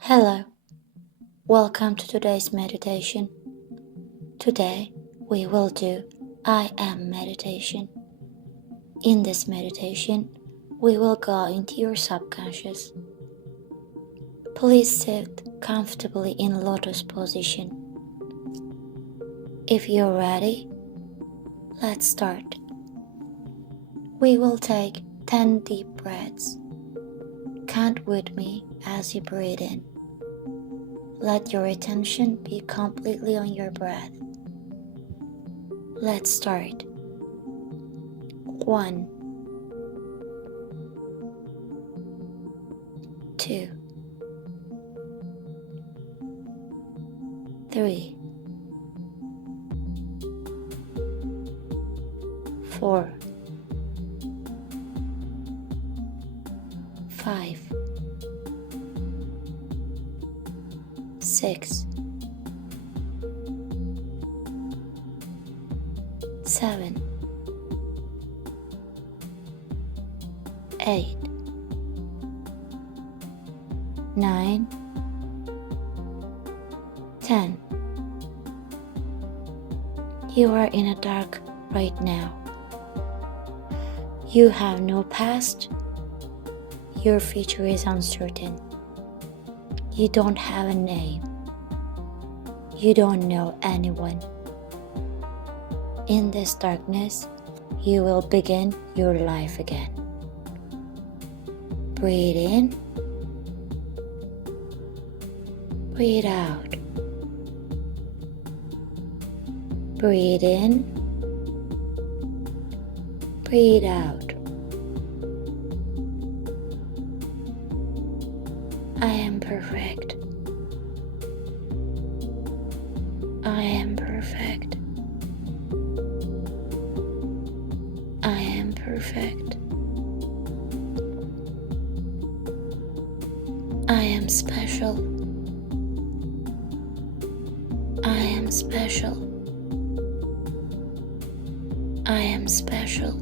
Hello, welcome to today's meditation. Today we will do I Am meditation. In this meditation, we will go into your subconscious. Please sit comfortably in lotus position. If you're ready, let's start. We will take 10 deep breaths. Count with me as you breathe in. Let your attention be completely on your breath. Let's start. 1, 2, 3, 4, 5, 6, 7, 8, 9, 10. You are in a dark right now. You have no past. Your future is uncertain. You don't have a name. You don't know anyone. In this darkness, you will begin your life again. Breathe in. Breathe out. Breathe in. Breathe out. I am perfect. I am perfect. I am perfect. I am special. I am special. I am special.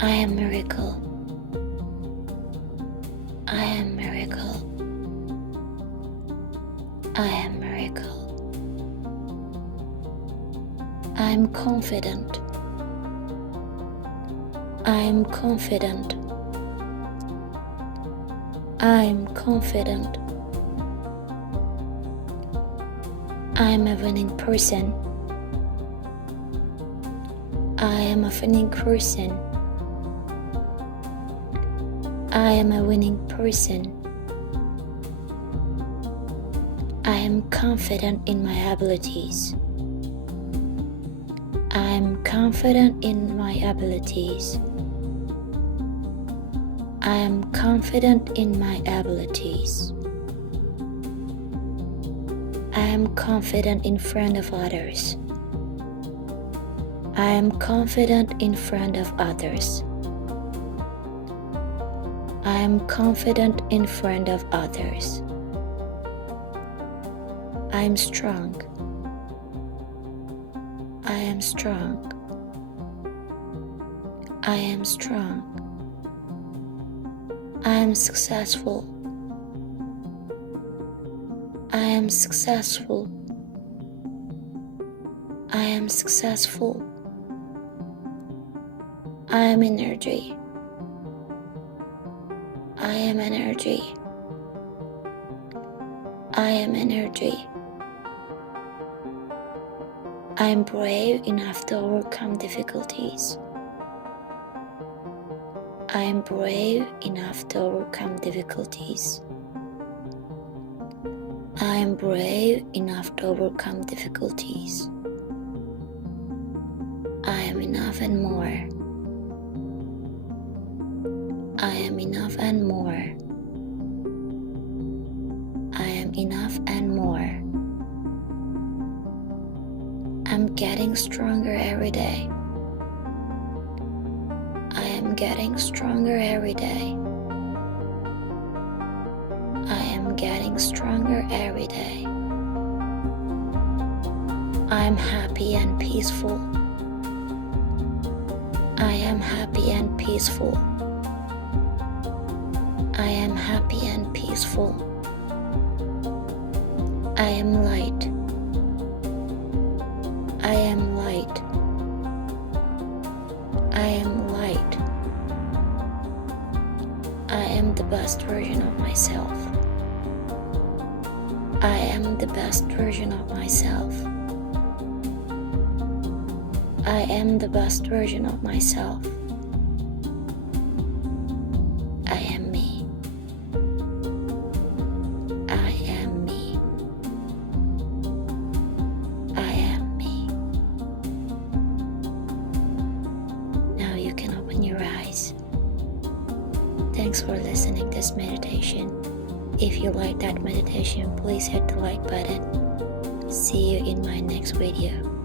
I am miracle. I am miracle. I am miracle. I am confident. I am confident. I am confident. I am a winning person. I am a winning person. I am a winning person. I am confident in my abilities. I am confident in my abilities. I am confident in my abilities. I am confident in front of others. I am confident in front of others. I am confident in front of others. I am strong. I am strong. I am strong. I am successful. I am successful. I am successful. I am energy. I am energy. I am energy. I am brave enough to overcome difficulties. I am brave enough to overcome difficulties. I am brave enough to overcome difficulties. I am enough and more. I am enough and more. I am enough and more. I'm getting stronger every day. I am getting stronger every day. I am getting stronger every day. I am happy and peaceful. I am happy and peaceful. I am happy and peaceful. I am light. I am light. I am light. I am the best version of myself. I am the best version of myself. I am the best version of myself. I am me. I am me. I am me. Now you can open your eyes. Thanks for listening to this meditation. If you like that meditation, please hit the like button. See you in my next video.